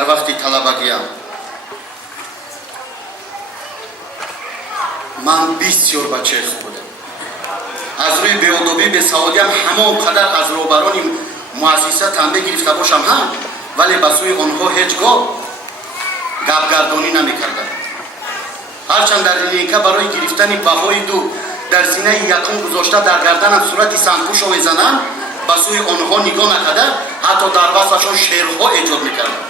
дар вақти талабагиам ман бисёр бачаи хуб будам. аз рӯи беодобӣ бесаводиам ҳамон қадар аз роҳбарони муассиса танбеҳ гирифта бошам ҳам, вале ба сӯи онҳо ҳеҷ гоҳ гапгардонӣ намекардам. ҳарчанд дар линейка барои гирифтани баҳои ду дар синаи якум гузошта дар гарданам сурати сангпӯшро мезанам, ба сӯи онҳо нигоҳ накарда ҳатто дар васфашон шеърҳо эҷод мекардам.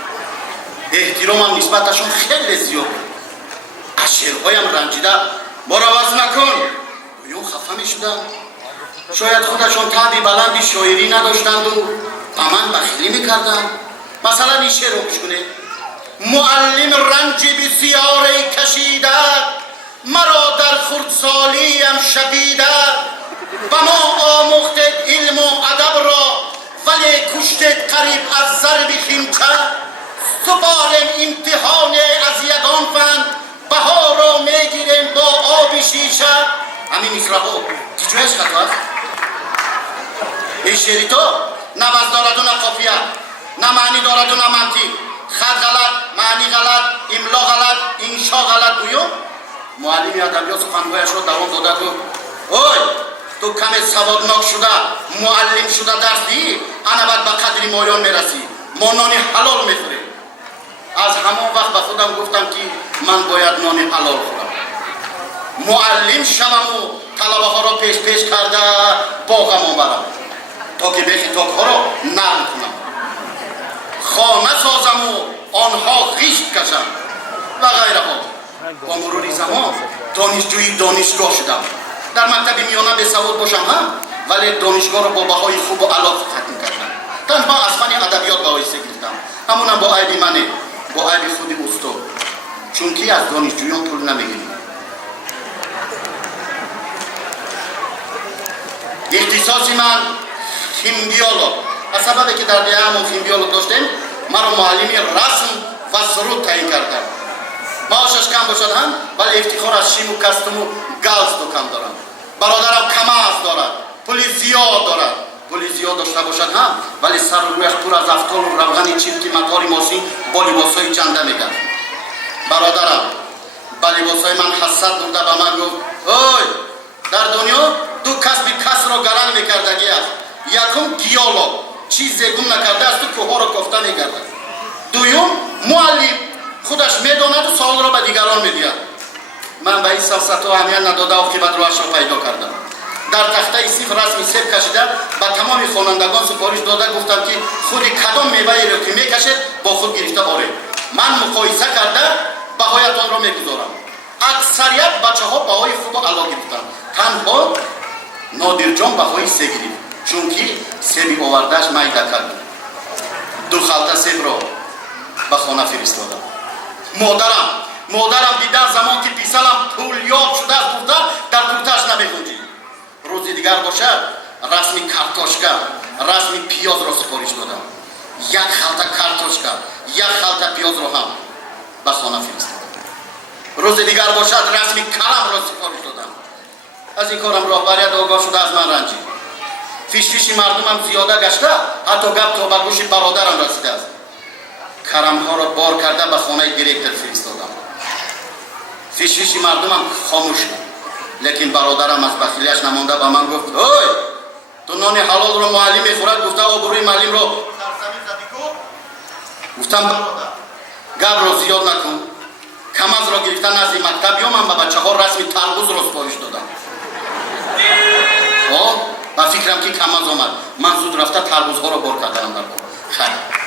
эҳтиромам нисбаташон хеле зиёд буд. аз шеърҳоям ранҷида бораваз накун гӯё хафа мешудам. шояд худашон таъби баланди шоирӣ надоштанду ба ман бахилӣ мекарданд. масалан ин шеърро гӯш кунед. معلم رنج بسیاری کشیده مرا در خردسالیم شپیده به ما آموختید علم و ادب را ولی کشتید قریب از ضرب خیمچه سپاریم امتحان از یگان فن بها را میگیریم با آب شیشه. همین مصرع‌ها تجویش خطا است. این شعری تو نه وزن دارد و نه قافیه، نه معنی دارد و نه منطق. خط غلط، معنی غلط، املا غلط، انشا غلط گویم. معلم ادبیات سخنگویش رو دوام داده گفت اوی تو کم سوادناک شده معلم شده درس دی انا بعد به قدر مایان میرسی ما نان حلال میخوریم. از همون وقت به خودم گفتم که من باید نان حلال خورم. معلم شوم و طلبه ها را پیش کرده باغم آورم تا که به خطاب ها را نرم کنم. خانه سازم و آنها غیشت کشم و غیره ها. با مرور زمان دانشجوی دانشگاه شدم. در مکتب میانه بسواد باشم هم، ولی دانشگاه را با بهای خوب و علاقه ختم کردم. تنها از فن ادبیات بایسته گرفتم. همونم با عیب منه، با عیب خود استاد. چون که از دانشجویان پول نمیگیریم. اختصاصی من خیمبیولوگ. از سببی که در دیهامون خیمبیولوگ داشتیم مرا معلمی رسم و سرود تعیین کردم. معاشش کم باشد هم ولی افتخار از شیم و کستم و گالز کم دارم. برادرم کماز دارد، پول زیاد دارد. پول زیاد داشته باشد هم ولی سر رویش پر از افتال و روغن چیفتی مطاری ماسی با لباسای جنده میگرد. برادرم با لباسای من حسد برده به من گفت اوی در دنیا دو کسب کس را گران میکردگی است. یکم گیولوگ چیز گم نکرده است و کوه را کافته میگردد. دوم معلم خودش میداند و سوال را به دیگران میدهد. من به این سلسله اهمیت نداده عاقبت رویش را پیدا کردم. در تخته صفر رسمی سیب کشیده به تمام خوانندگان سفارش داده گفتم که خود کدام میوه‌ای را که میکشد با خود گرفته آرید. من مقایسه کرده بهایتان را میگذارم. اکثریت بچه‌ها بهای خوب و علا گرفتند. تنها نادرجان بهای سه گرفت. چون که سیبی آوردهش میده کرد. دو خلطه سیب را به خانه فرستادم. مادرم دیدن زمان که پیسلم پولیاب شده از بوده در بوتهش نمیگنجید. روزی دیگر باشد رسمی کارتوشکا رسمی پیاز را سفارش دادم. یک خلطه کارتوشکا یک خلطه پیاز را هم به خانه فرستادم. روزی دیگر باشد رسمی کلم را سفارش دادم. از این کارم راهبریت آگاه شده از من رنجید. فیش مردمم زیاده گشته حتی گپ تا به گوش برادرم رسیده است. کرمها را بار کرده به خانه دیرکتر فرستادم. فیش مردمم خاموش شد. لیکن برادرم از بخیلیش نمانده به من گفت اوی تو نان حلال را معلم میخورد گفته آبروی معلم را در زمین زدی کو. گفتم برادر گپ را زیاد نکن. کماز را گرفتن از این مکتب یا من به بچه ها رسمی تربوز را سفارش دادم. با فکرم که کماز آمد من زود رفته تربوزها را بار کردم در خیر.